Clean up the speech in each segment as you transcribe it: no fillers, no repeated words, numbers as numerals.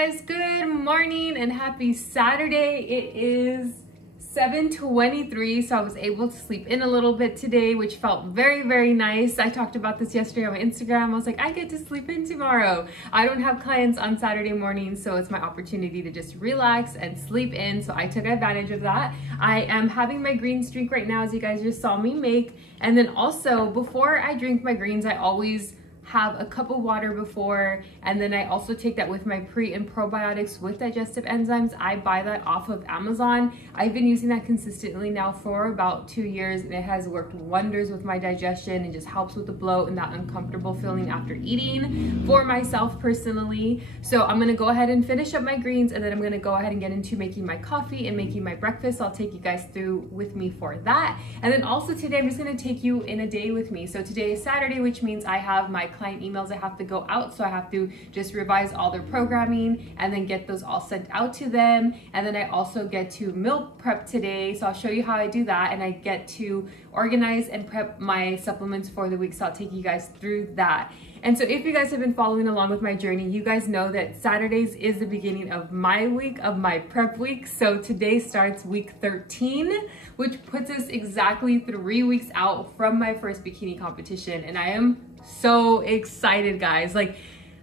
guys, good morning and happy Saturday. It is 7:23, so I was able to sleep in a little bit today, which felt very nice. I talked about this yesterday on my Instagram. I was like, I get to sleep in tomorrow. I don't have clients on Saturday mornings, so it's my opportunity to just relax and sleep in, so I took advantage of that. I am having my greens drink right now, as you guys just saw me make, and then also before I drink my greens, I always have a cup of water before, and then I also take that with my pre and probiotics with digestive enzymes. I buy that off of Amazon. I've been using that consistently now for about 2 years, and it has worked wonders with my digestion and just helps with the bloat and that uncomfortable feeling after eating for myself personally. So I'm gonna go ahead and finish up my greens, and then I'm gonna go ahead and get into making my coffee and making my breakfast. I'll take you guys through with me for that. And then also today I'm just gonna take you in a day with me. So today is Saturday, which means I have my client emails that have to go out, so I have to just revise all their programming and then get those all sent out to them. And then I also get to meal prep today, so I'll show you how I do that, and I get to organize and prep my supplements for the week, so I'll take you guys through that. And so if you guys have been following along with my journey, you guys know that Saturdays is the beginning of my week, of my prep week. So today starts week 13, which puts us exactly 3 weeks out from my first bikini competition. And I am so excited, guys. Like,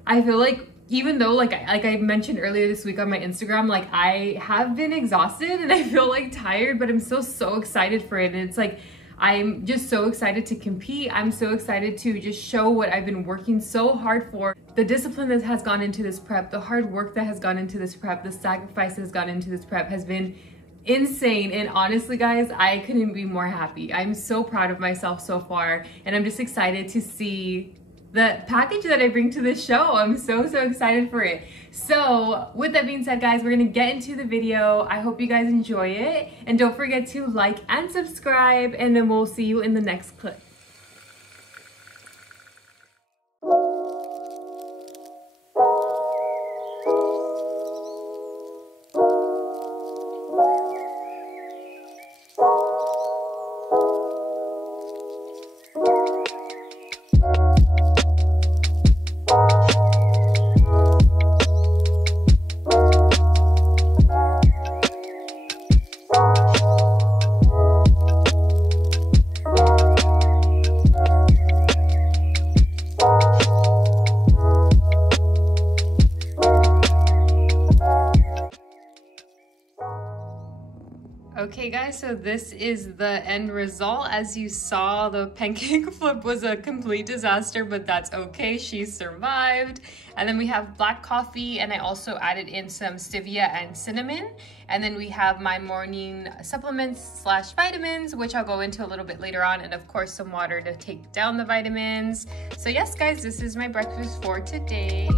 I feel like even though like I mentioned earlier this week on my Instagram, like I have been exhausted and I feel like tired, but I'm still so excited for it. And it's like, I'm just so excited to compete. I'm so excited to just show what I've been working so hard for. The discipline that has gone into this prep, the hard work that has gone into this prep, the sacrifice that has gone into this prep has been insane. And honestly, guys, I couldn't be more happy. I'm so proud of myself so far, and I'm just excited to see the package that I bring to this show. I'm so excited for it. So with that being said, guys, we're gonna get into the video. I hope you guys enjoy it, and don't forget to like and subscribe, and then we'll see you in the next clip. Okay guys, so this is the end result. As you saw, the pancake flip was a complete disaster, but that's okay, she survived. And then we have black coffee, and I also added in some stevia and cinnamon. And then we have my morning supplements slash vitamins, which I'll go into a little bit later on, and of course some water to take down the vitamins. So yes guys, this is my breakfast for today.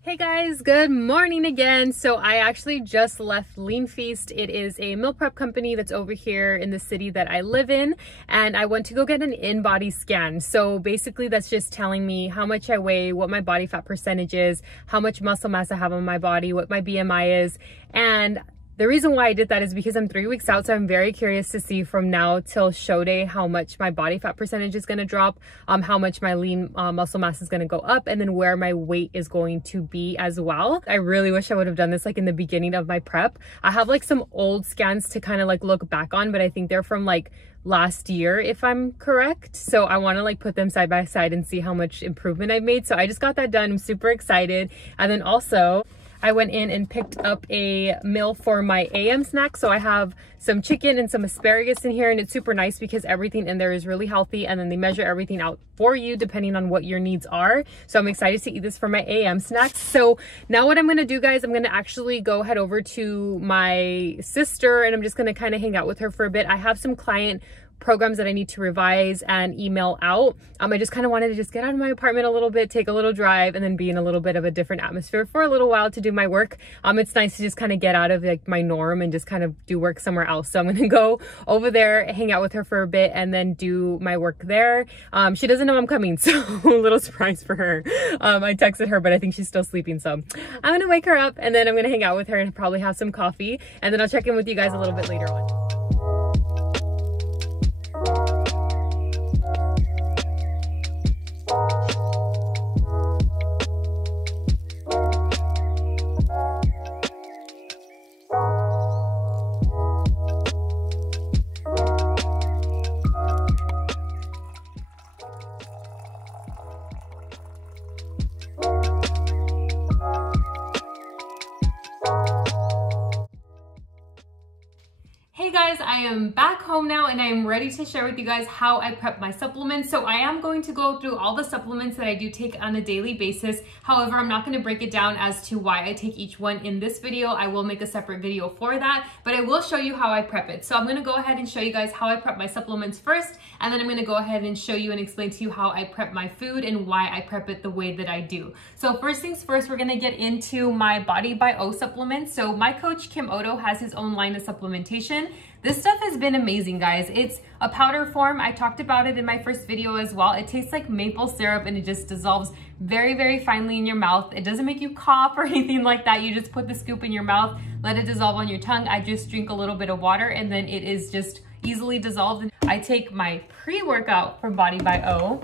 Hey guys, good morning again. So I actually just left Lean Feast. It is a meal prep company that's over here in the city that I live in, and I went to go get an in-body scan. So basically that's just telling me how much I weigh, what my body fat percentage is, how much muscle mass I have on my body, what my BMI is. And the reason why I did that is because I'm 3 weeks out, so I'm very curious to see from now till show day how much my body fat percentage is going to drop, how much my lean muscle mass is going to go up, and then where my weight is going to be as well. I really wish I would have done this like in the beginning of my prep. I have like some old scans to kind of like look back on, but I think they're from like last year if I'm correct. So I want to like put them side by side and see how much improvement I've made. So I just got that done. I'm super excited. And then also I went in and picked up a meal for my AM snack. So I have some chicken and some asparagus in here, and it's super nice because everything in there is really healthy, and then they measure everything out for you depending on what your needs are. So I'm excited to eat this for my AM snacks. So now what I'm gonna do, guys, I'm gonna actually go head over to my sister, and I'm just gonna kind of hang out with her for a bit. I have some client programs that I need to revise and email out. I just kind of wanted to just get out of my apartment a little bit, take a little drive, and then be in a little bit of a different atmosphere for a little while to do my work. It's nice to just kind of get out of like my norm and just kind of do work somewhere else. So I'm gonna go over there, hang out with her for a bit, and then do my work there. She doesn't know I'm coming, so a little surprise for her. I texted her, but I think she's still sleeping, so I'm gonna wake her up, and then I'm gonna hang out with her and probably have some coffee, and then I'll check in with you guys a little bit later on. am back home now and I am ready to share with you guys how I prep my supplements. So I am going to go through all the supplements that I do take on a daily basis. However, I'm not going to break it down as to why I take each one in this video. I will make a separate video for that, but I will show you how I prep it. So I'm going to go ahead and show you guys how I prep my supplements first, and then I'm going to go ahead and show you and explain to you how I prep my food and why I prep it the way that I do. So first things first, we're going to get into my Body by O supplements. So my coach Kim Odo has his own line of supplementation. This stuff has been amazing, guys. It's a powder form. I talked about it in my first video as well. It tastes like maple syrup and it just dissolves very, very finely in your mouth. It doesn't make you cough or anything like that. You just put the scoop in your mouth, let it dissolve on your tongue. I just drink a little bit of water and then it is just easily dissolved. I take my pre-workout from Body by O.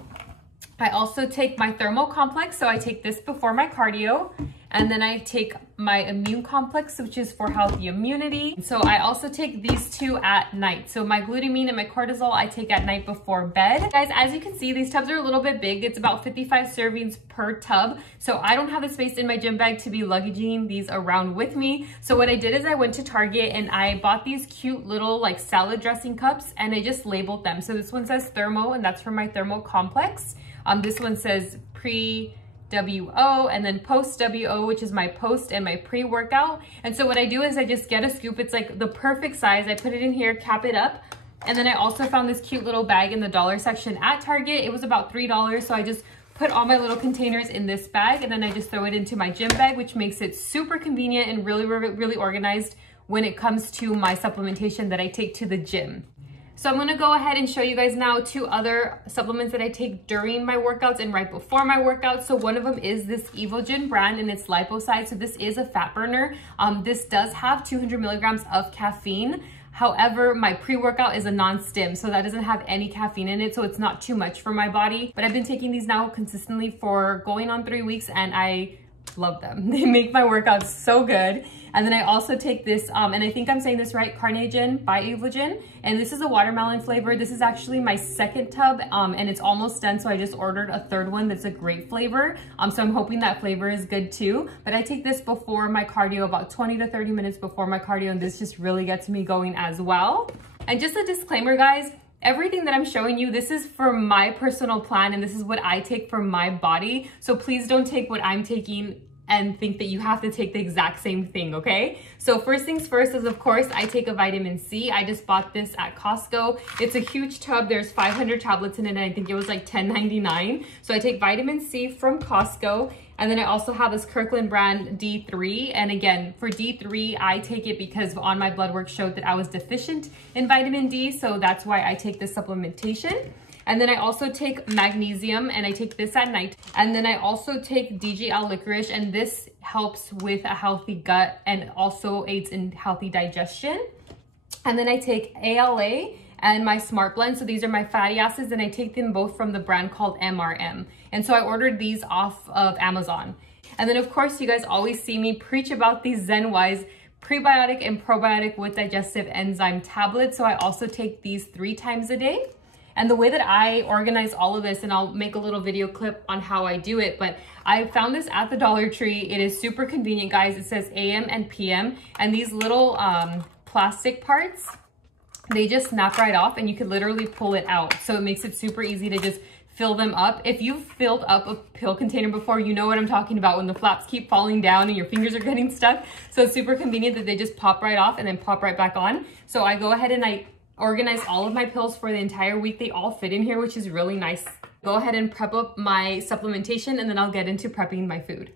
I also take my thermal complex, so I take this before my cardio, and then I take my immune complex, which is for healthy immunity. So I also take these two at night. So my glutamine and my cortisol I take at night before bed. Guys, as you can see, these tubs are a little bit big. It's about 55 servings per tub. So I don't have the space in my gym bag to be luggaging these around with me. So what I did is I went to Target and I bought these cute little like salad dressing cups, and I just labeled them. So this one says thermo, and that's for my thermal complex. This one says pre-WO and then post-WO, which is my post and my pre-workout. And so what I do is I just get a scoop. It's like the perfect size. I put it in here, cap it up. And then I also found this cute little bag in the dollar section at Target. It was about $3. So I just put all my little containers in this bag, and then I just throw it into my gym bag, which makes it super convenient and really, really organized when it comes to my supplementation that I take to the gym. So I'm gonna go ahead and show you guys now two other supplements that I take during my workouts and right before my workouts. So one of them is this Evogen brand, and it's liposide. So this is a fat burner. This does have 200 milligrams of caffeine. However, my pre-workout is a non-stim, so that doesn't have any caffeine in it, so it's not too much for my body. But I've been taking these now consistently for going on 3 weeks, and I love them. They make my workouts so good. And then I also take this, and I think I'm saying this right, Carnation by Evogen. And this is a watermelon flavor. This is actually my second tub, and it's almost done. So I just ordered a third one that's a great flavor. So I'm hoping that flavor is good too. But I take this before my cardio, about 20 to 30 minutes before my cardio. And this just really gets me going as well. And just a disclaimer, guys, everything that I'm showing you, this is for my personal plan, and this is what I take for my body. So please don't take what I'm taking and think that you have to take the exact same thing, okay? So first things first is, of course, I take a vitamin C. I just bought this at Costco. It's a huge tub. There's 500 tablets in it, and I think it was like $10.99. So I take vitamin C from Costco. And then I also have this Kirkland brand D3. And again, for D3, I take it because on my blood work showed that I was deficient in vitamin D. So that's why I take this supplementation. And then I also take magnesium, and I take this at night. And then I also take DGL licorice, and this helps with a healthy gut and also aids in healthy digestion. And then I take ALA and my Smart Blend. So these are my fatty acids, and I take them both from the brand called MRM. And so I ordered these off of Amazon. And then of course, you guys always see me preach about these ZenWise prebiotic and probiotic with digestive enzyme tablets. So I also take these 3 times a day. And the way that I organize all of this, and I'll make a little video clip on how I do it, but I found this at the Dollar Tree. It is super convenient, guys. It says AM and PM, and these little plastic parts, they just snap right off, and you can literally pull it out. So it makes it super easy to just fill them up. If you've filled up a pill container before, you know what I'm talking about when the flaps keep falling down and your fingers are getting stuck. So it's super convenient that they just pop right off and then pop right back on. So I go ahead and I organize all of my pills for the entire week. They all fit in here, which is really nice. Go ahead and prep up my supplementation, and then I'll get into prepping my food.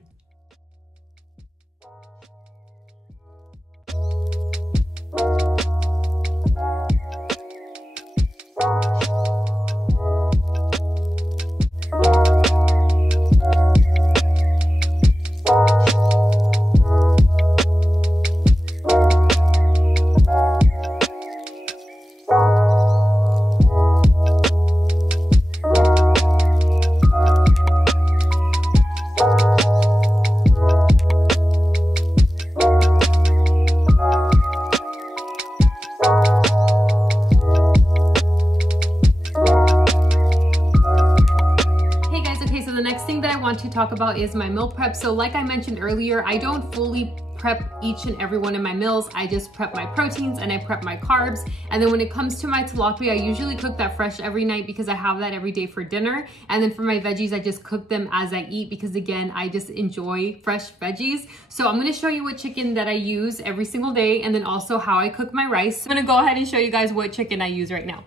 To talk about is my meal prep. So like I mentioned earlier, I don't fully prep each and every one of my meals. I just prep my proteins and I prep my carbs. And then when it comes to my tilapia, I usually cook that fresh every night because I have that every day for dinner. And then for my veggies, I just cook them as I eat because again, I just enjoy fresh veggies. So I'm gonna show you what chicken that I use every single day and then also how I cook my rice. I'm gonna go ahead and show you guys what chicken I use right now.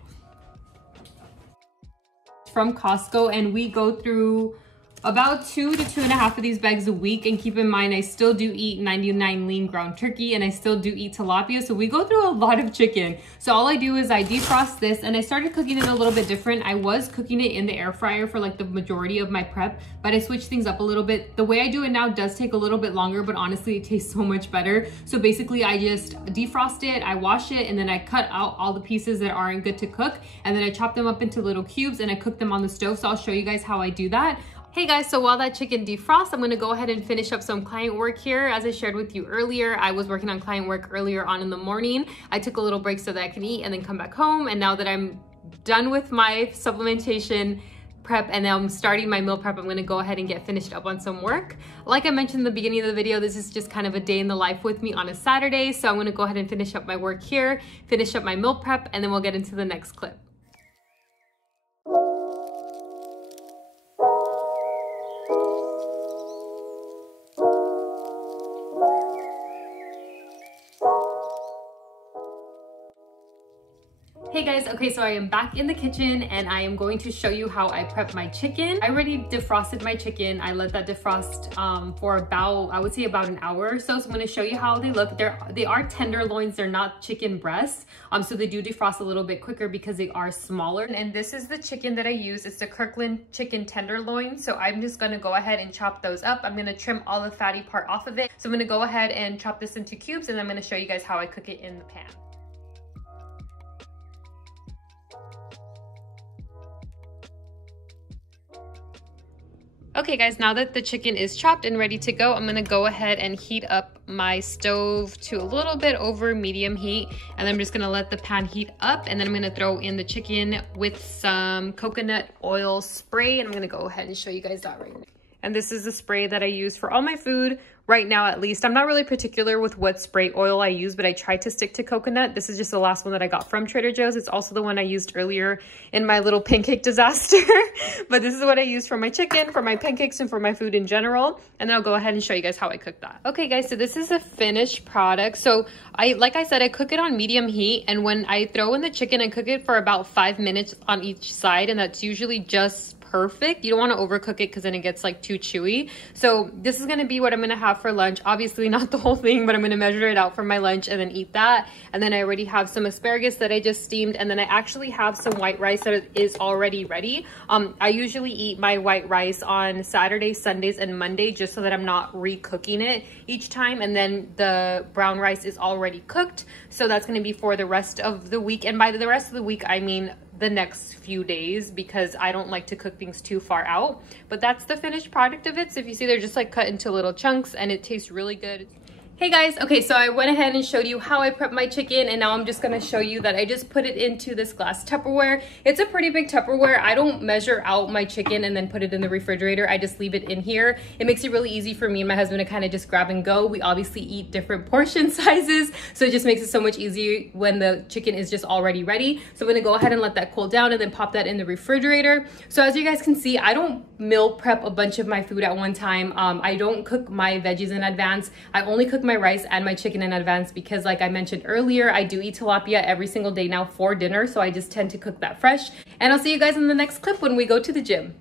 From Costco, and we go through about 2 to 2.5 of these bags a week. And keep in mind, I still do eat 99 lean ground turkey and I still do eat tilapia. So we go through a lot of chicken. So all I do is I defrost this, and I started cooking it a little bit different. I was cooking it in the air fryer for like the majority of my prep, but I switched things up a little bit. The way I do it now does take a little bit longer, but honestly, it tastes so much better. So basically I just defrost it, I wash it, and then I cut out all the pieces that aren't good to cook. And then I chop them up into little cubes and I cook them on the stove. So I'll show you guys how I do that. Hey guys, so while that chicken defrosts, I'm gonna go ahead and finish up some client work here. As I shared with you earlier, I was working on client work earlier on in the morning. I took a little break so that I can eat and then come back home. And now that I'm done with my supplementation prep and now I'm starting my meal prep, I'm gonna go ahead and get finished up on some work. Like I mentioned in the beginning of the video, this is just kind of a day in the life with me on a Saturday. So I'm gonna go ahead and finish up my work here, finish up my meal prep, and then we'll get into the next clip. Hey guys, okay, so I am back in the kitchen and I am going to show you how I prep my chicken. I already defrosted my chicken. I let that defrost for about, I would say about an hour or so. So I'm gonna show you how they look. They are tenderloins, they're not chicken breasts. So they do defrost a little bit quicker because they are smaller. And this is the chicken that I use. It's the Kirkland chicken tenderloin. So I'm just gonna go ahead and chop those up. I'm gonna trim all the fatty part off of it. So I'm gonna go ahead and chop this into cubes and I'm gonna show you guys how I cook it in the pan. Okay guys, now that the chicken is chopped and ready to go, I'm gonna go ahead and heat up my stove to a little bit over medium heat. And I'm just gonna let the pan heat up, and then I'm gonna throw in the chicken with some coconut oil spray. And I'm gonna go ahead and show you guys that right now. And this is the spray that I use for all my food right now, at least. I'm not really particular with what spray oil I use, but I try to stick to coconut. This is just the last one that I got from Trader Joe's. It's also the one I used earlier in my little pancake disaster. But this is what I use for my chicken, for my pancakes, and for my food in general. And then I'll go ahead and show you guys how I cook that. Okay guys, so this is a finished product. So like I said, I cook it on medium heat. And when I throw in the chicken, I cook it for about 5 minutes on each side. And that's usually just perfect. You don't want to overcook it because then it gets like too chewy. So this is going to be what I'm going to have for lunch. Obviously not the whole thing, but I'm going to measure it out for my lunch and then eat that. And then I already have some asparagus that I just steamed. And then I actually have some white rice that is already ready. I usually eat my white rice on Saturdays, Sundays, and Monday just so that I'm not re-cooking it each time. And then the brown rice is already cooked. So that's going to be for the rest of the week. And by the rest of the week, I mean the next few days, because I don't like to cook things too far out. But that's the finished product of it. So if you see, they're just like cut into little chunks and it tastes really good. Hey guys, okay, so I went ahead and showed you how I prep my chicken, and now I'm just gonna show you that I just put it into this glass Tupperware. It's a pretty big Tupperware. I don't measure out my chicken and then put it in the refrigerator. I just leave it in here. It makes it really easy for me and my husband to kind of just grab and go. We obviously eat different portion sizes, so it just makes it so much easier when the chicken is just already ready. So I'm gonna go ahead and let that cool down and then pop that in the refrigerator. So as you guys can see, I don't meal prep a bunch of my food at one time. I don't cook my veggies in advance. I only cook my rice and my chicken in advance because, like I mentioned earlier, I do eat tilapia every single day now for dinner, so I just tend to cook that fresh. And I'll see you guys in the next clip when we go to the gym.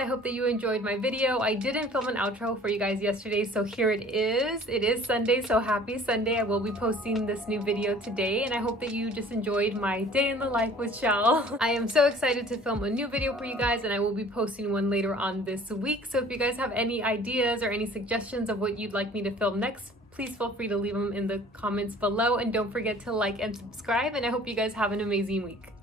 I hope that you enjoyed my video. I didn't film an outro for you guys yesterday, so here it is. It is Sunday, so happy Sunday. I will be posting this new video today, and I hope that you just enjoyed my day in the life with Shell. I am so excited to film a new video for you guys, and I will be posting one later on this week. So if you guys have any ideas or any suggestions of what you'd like me to film next, please feel free to leave them in the comments below, and don't forget to like and subscribe, and I hope you guys have an amazing week.